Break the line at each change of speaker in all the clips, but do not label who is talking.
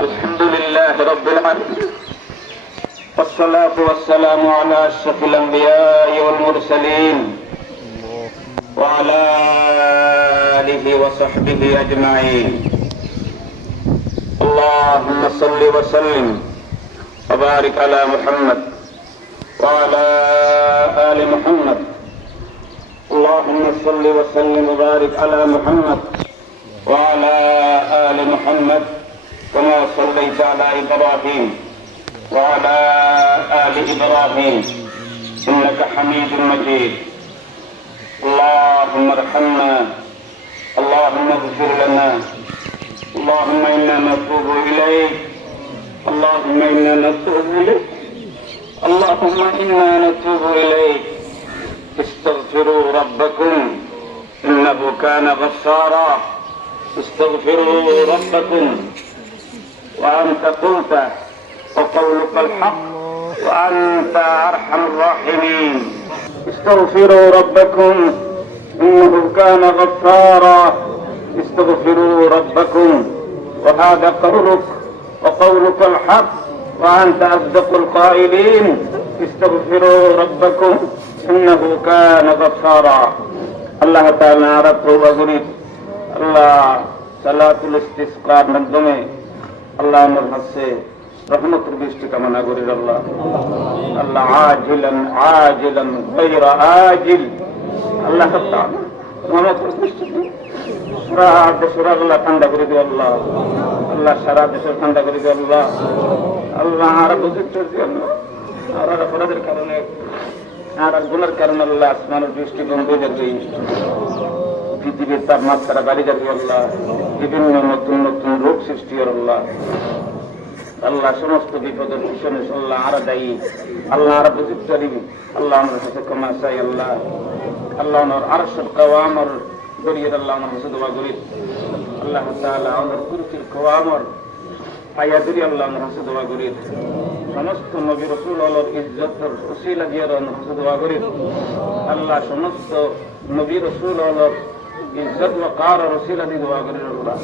الحمد لله رب العالمين. والصلاة والسلام على أشرف الأنبياء والمرسلين وعلى آله وصحبه أجمعين. اللهم صل وسلم وبارك على محمد وعلى آل محمد. اللهم صل وسلم وبارك على محمد وعلى آل محمد. كما صليت على إبراهيم وعلى آل إبراهيم. إنك حميد مجيد. اللهم ارحمنا. اللهم اغفر لنا. اللهم إنا نتوب إليك. اللهم إنا نتوب إليك. اللهم إنا نتوب إليك. استغفروا ربكم. إنه كان غفارا. استغفروا ربكم. وأنت قلت وقولك الحق وأنت أرحم الراحمين استغفروا ربكم إنه كان غفارا استغفروا ربكم وهذا قولك وقولك الحق وأنت أصدق القائلين استغفروا ربكم إنه كان غفارا আল্লাহ তাআলা আরব তওবা করি আল্লাহ সালাতুল ইস্তিসকার মাধ্যমে আল্লাহ আমার কাছে রহমতের বৃষ্টি কামনা করি আল্লাহ। আল্লাহ আজিলান আজিলান গায়রা আজিল। আল্লাহ রহমতের বৃষ্টি সারা দেশের আল্লাহ ঠান্ডা করে দিও আল্লাহ। আল্লাহ সারা দেশের ঠান্ডা করে দিও আল্লাহ। আল্লাহ আর বুঝতে দিও আল্লাহ আর অপরাধের কারণে, আর গুণের কারণে আল্লাহ আসমানের দৃষ্টি বন্ধ হয়ে যাবে পৃথিবীর তাপমাত্রা বাড়ি যাবে আল্লাহ, বিভিন্ন নতুন নতুন রোগ সৃষ্টি আল্লাহ। আল্লাহ সমস্ত বিপদের পিছনে আল্লাহ আর দায়ী, আল্লাহ আর বুঝিত দিবি। আল্লাহ আমার কাছে ক্ষমা চাই আল্লাহ। আল্লাহ আমার আর সব কাওয়ামর গরিয়ের আল্লাহ আমার কাছে দোয়া করি। আল্লাহ তাআলা আমার কুরসির কাওয়ামর পাইয়া করি আল্লাহ আমার কাছে দোয়া করি। সমস্ত নবী রসুল আলোর দিয়ে আমার করি। আল্লাহ সমস্ত নবী রসুল আলোর ইজ্জত ও কার রসিলা দিয়ে দোয়া করি আল্লাহ।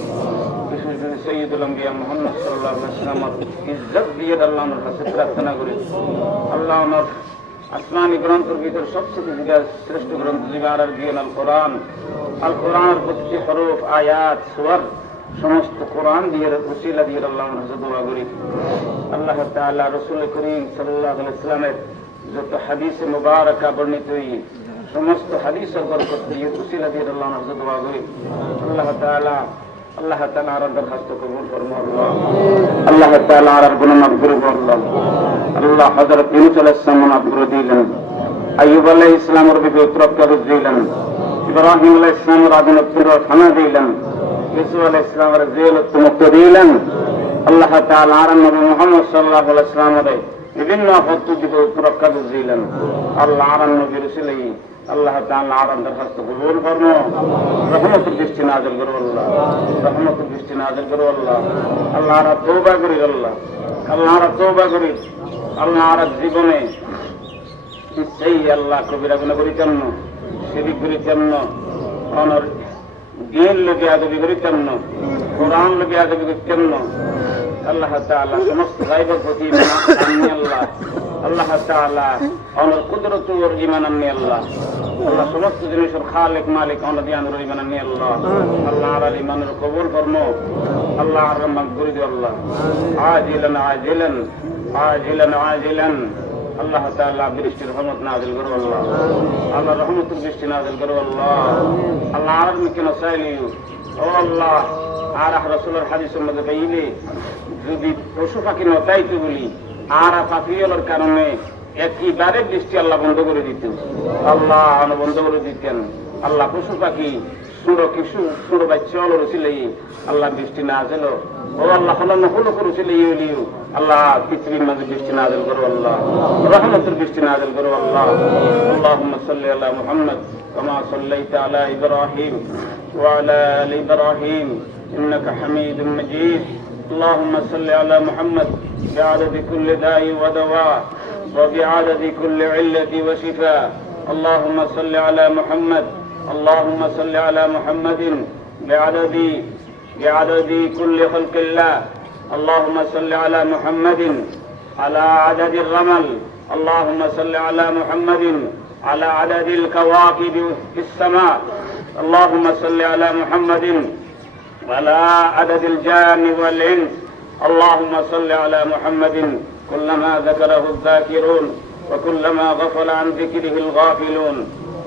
বিশেষ করে সৈয়দুল আম্বিয়া মোহাম্মদ সাল্লাহ ইসলামর ইজ্জত দিয়ে আল্লাহ কাছে প্রার্থনা করি। আল্লাহ আমার আসমানি গ্রন্থের ভিতর সবচেয়ে জিজ্ঞাস শ্রেষ্ঠ গ্রন্থ জিবার আর দিয়ে আল কোরআন। আল কোরআনের প্রতিটি হরফ, আয়াত, সুয়ার সমস্ত কোরআন দিয়ে রসিলা দিয়ে আল্লাহ আমার কাছে দোয়া করি। আল্লাহ তাআলা রসুল করিম সাল্লাহ ইসলামের যত হাদিসে মুবারকা বর্ণিত হই সমস্ত হাদিসের বরকত দিয়ে রসিলা দিয়ে আল্লাহ আল্লাহ তাআলা আল্লাহ তাআলা আর দরখাস্ত কবুল আল্লাহ। তাআলা আর গুনাহ মাফ দিলেন। আইয়ুব আলাইহিস সালামের দিলেন। আলাইহিস সালামের আদিনত্বের খানা দিলেন। ইসু আলাইহিস সালামের দিলেন। আল্লাহ তাআলা আর নবী মুহাম্মদ সাল্লাল্লাহু বিভিন্ন আপত্তি দিকে উত্তরাধিকার দিলেন। আল্লাহ আর নবী রসুলাই আল্লাহ তাআলা আর দরখাস্ত কবুল ফরমো। রহমতের দৃষ্টি নাযিল করো আল্লাহ, রহমতের দৃষ্টি নাযিল করো আল্লাহ। আল্লাহ আর তওবা আল্লাহ আল্লাহ আর তওবা করি। আল্লাহ আর জীবনে সেই আল্লাহ কবিরা গুণা করিতেন না শিরিক করিতেন না অনর দিন লোকে আদবি করিতেন না কোরআন লোকে আদবি করিতেন না আল্লাহ তাআলা সমস্ত গায়বের প্রতি ইমান আল্লাহ আল্লাহ তাআলা অনর কুদরত ওর ইমান আননি আল্লাহ আল্লাহ সমস্ত জিনিসের খালিক মালিক অনর দিয়ানুর ইমান আননি আল্লাহ আল্লাহ আর ইমানের কবুল ফরমো আল্লাহ আর মাগফির দিও আল্লাহ আজিলান আজিলান আজিলান আজিলান আল্লাহ তাআলা বৃষ্টির রহমত নাযিল করো আল্লাহ আল্লাহ রহমতের বৃষ্টি নাযিল করো আল্লাহ আল্লাহ আর মিকে নসাইলিউ ও আল্লাহ আর রাসূলের হাদিসের মধ্যে পাইলে যদি পশু পাখি নতাইতে বলি আর পাখিগুলোর কারণে একেবারে বৃষ্টি আল্লাহ বন্ধ করে দিত আল্লাহ বন্ধ করে দিতেন আল্লাহ পশু পাখি সুর কিছু সুর বাচ্চা হলো রসিলে আল্লাহ বৃষ্টি না যেল ও আল্লাহ হলো হলো করেছিল ইউলিউ আল্লাহ পৃথিবীর মাঝে বৃষ্টি নাজেল করো আল্লাহ রহমতের বৃষ্টি নাজেল করো আল্লাহ اللهم صل على محمد كما صليت على ابراهيم وعلى ال ابراهيم انك حميد مجيد اللهم صل على محمد بعدد كل داء ودواء وبعدد كل علة وشفاء. اللهم صل على محمد اللهم صل على محمد بعدد بعدد كل خلق الله. اللهم صل على محمد على عدد الرمل. اللهم صل على محمد على عدد الكواكب في السماء. اللهم صل على محمد وعلى عدد الجان والإنس. اللهم صل على محمد كلما ذكره الذاكرون وكلما غفل عن ذكره الغافلون.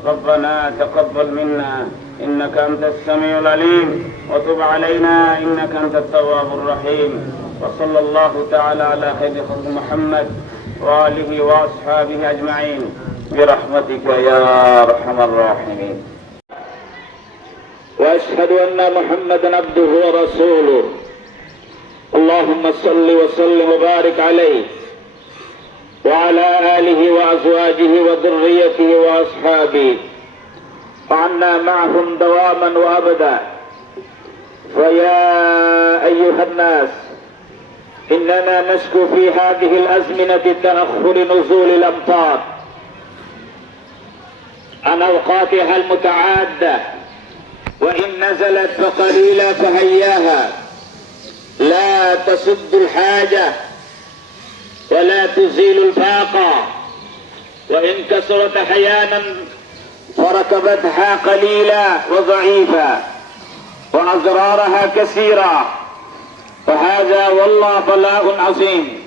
ربنا تقبل منا إنك أنت السميع العليم وتب علينا إنك أنت التواب الرحيم. وصلى الله تعالى على خير خلق محمد وآله وأصحابه أجمعين. برحمتك يا أرحم الراحمين.
وأشهد أن محمدا عبده ورسوله. اللهم صل وسلم وبارك عليه. وعلى آله وأزواجه وذريته وأصحابه. وعنا معهم دواما وأبدا. فيا أيها الناس إننا نشكو في هذه الأزمنة تاخر نزول الأمطار. عن أوقاتها المتعادة وإن نزلت فقليلا فهياها. لا تسد الحاجة ولا تزيل الفاقة. وإن كسرت أحيانا فركبتها قليلا وضعيفا وأزرارها كثيرا. وهذا والله بلاء عظيم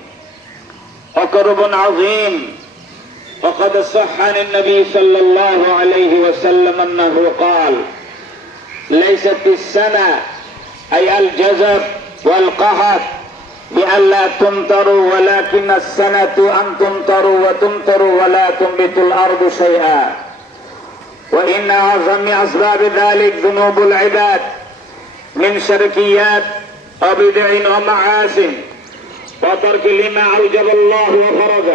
وكرب عظيم. وقد صح عن النبي صلى الله عليه وسلم أنه قال ليست السنة أي الجزر والقهر بألا تمطروا ولكن السنة أن تمطروا وتمطروا ولا تنبت الأرض شيئا. وإن أعظم أسباب ذلك ذنوب العباد من شركيات وبدع ومعاصٍ وترك لما أوجب الله وفرض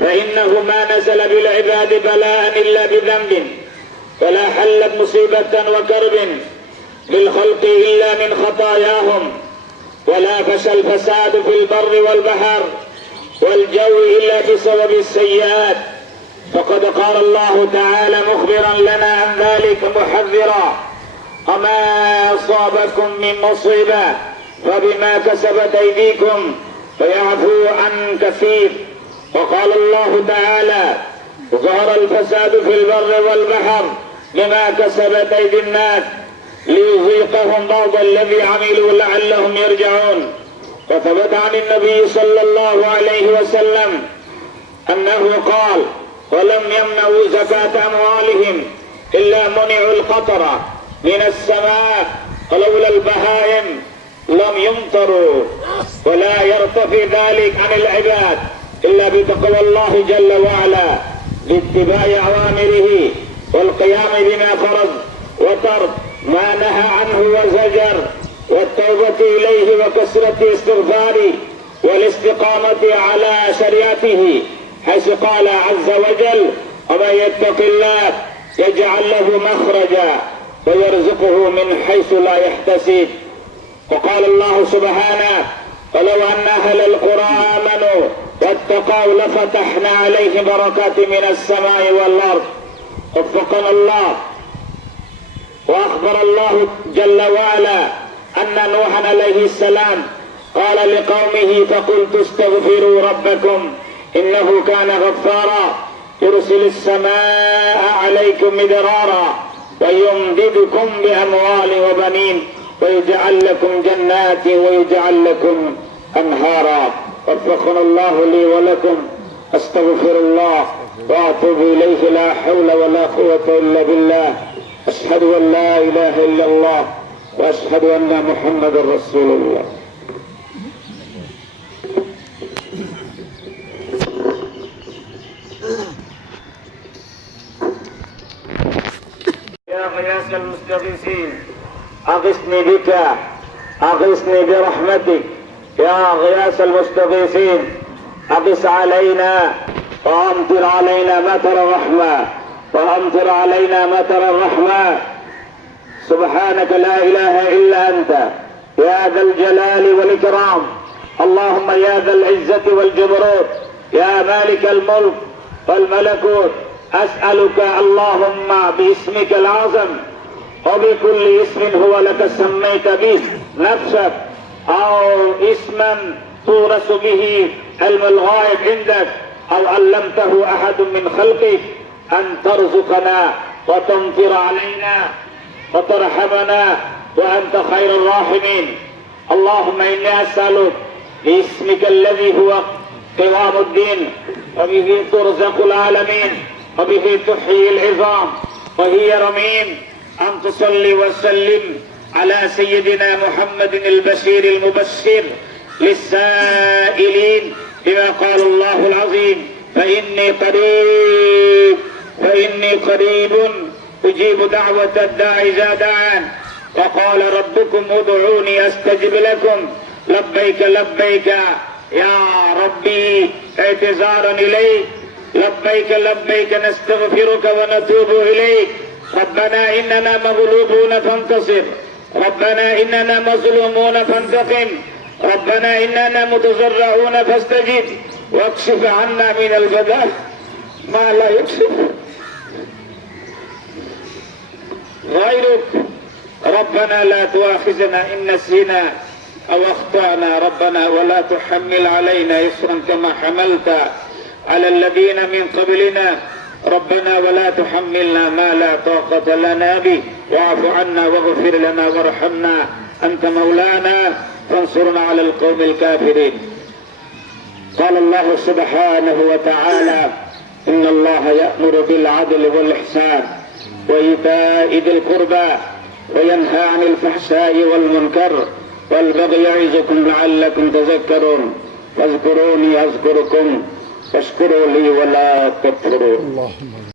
فإنه ما نزل بالعباد بلاء إلا بذنب. ولا حلت مصيبة وكرب للخلق إلا من خطاياهم. ولا فشى الفساد في البر والبحر والجو إلا بسبب السيئات. فقد قال الله تعالى مخبرا لنا عن ذلك محذرا. وما أصابكم من مصيبة فبما كسبت أيديكم فيعفو عن كثير. وقال الله تعالى ظهر الفساد في البر والبحر بما كسبت أيدي الناس ليذيقهم بعض الذي عملوا لعلهم يرجعون. وثبت عن النبي صلى الله عليه وسلم أنه قال ولم يمنعوا زكاة أموالهم إلا منعوا القطر من السماء ولولا البهائم لم يمطروا ولا يرتفي ذلك عن العباد إلا بتقوى الله جل وعلا باتباع أوامره والقيام بما فرض وترك ما نهى عنه وزجر والتوبة إليه وكسرة استغفاره والاستقامة على شريعته حيث قال عز وجل ومن يتق الله يجعل له مخرجا ويرزقه من حيث لا يحتسب وقال الله سبحانه ولو أن أهل القرى آمنوا واتقوا لفتحنا عليهم بركات من السماء والأرض وفقنا الله وأخبر الله جل وعلا أن نوحا عليه السلام قال لقومه فقلت استغفروا ربكم إنه كان غفارا يرسل السماء عليكم مدرارا ويمددكم بأموال وبنين ويجعل لكم جنات ويجعل لكم أنهارا وفقنا الله لي ولكم أستغفر الله واتوب إليه لا حول ولا قوة إلا بالله. أشهد أن لا إله إلا الله وأشهد أن محمدا رسول الله.
يا المستغيثين أغثني بك أغثني برحمتك. يا غياث المستغيثين أغث علينا. وأمطر علينا مطر الرحمة. وأمطر علينا مطر الرحمة. سبحانك لا إله إلا أنت. يا ذا الجلال والإكرام. اللهم يا ذا العزة والجبروت. يا مالك الملك والملكوت. أسألك اللهم باسمك الأعظم وبكل اسم هو لك سميت به نفسك.
أو اسما تورث به علم الغائب عندك. أو علمته أحد من خلقك أن ترزقنا وتمطر علينا وترحمنا وأنت خير الراحمين. اللهم إني أسألك باسمك الذي هو قوام الدين وبه ترزق العالمين وبه تحيي العظام وهي رميم. أن تصلي وسلم على سيدنا محمد البشير المبشر للسائلين. بما قال الله العظيم فإني قريب فإني قريب أجيب دعوة الداع إذا دعان وقال ربكم ادعوني أستجب لكم. لبيك لبيك يا ربي اعتذارا إليك. لبيك لبيك نستغفرك ونتوب إليك. ربنا إننا مغلوبون فانتصر. ربنا إننا مظلومون فانتقم. ربنا إننا متزرعون فاستجب. واكشف عنا من البلاء ما لا يكشف. غيرك. ربنا لا تؤاخذنا إن نسينا أو أخطأنا ربنا ولا تحمل علينا إصرا كما حملت على الذين من قبلنا. ربنا ولا تحملنا ما لا طاقة لنا به. واعف عنا واغفر لنا وارحمنا. أنت مولانا. فانصرنا على القوم الكافرين. قال الله سبحانه وتعالى إن الله يأمر بالعدل والإحسان وإيتاء ذي القربى وينهى عن الفحشاء والمنكر والبغي يعظكم لعلكم تذكرون. فاذكروني أذكركم واشكروا لي ولا تكفرون.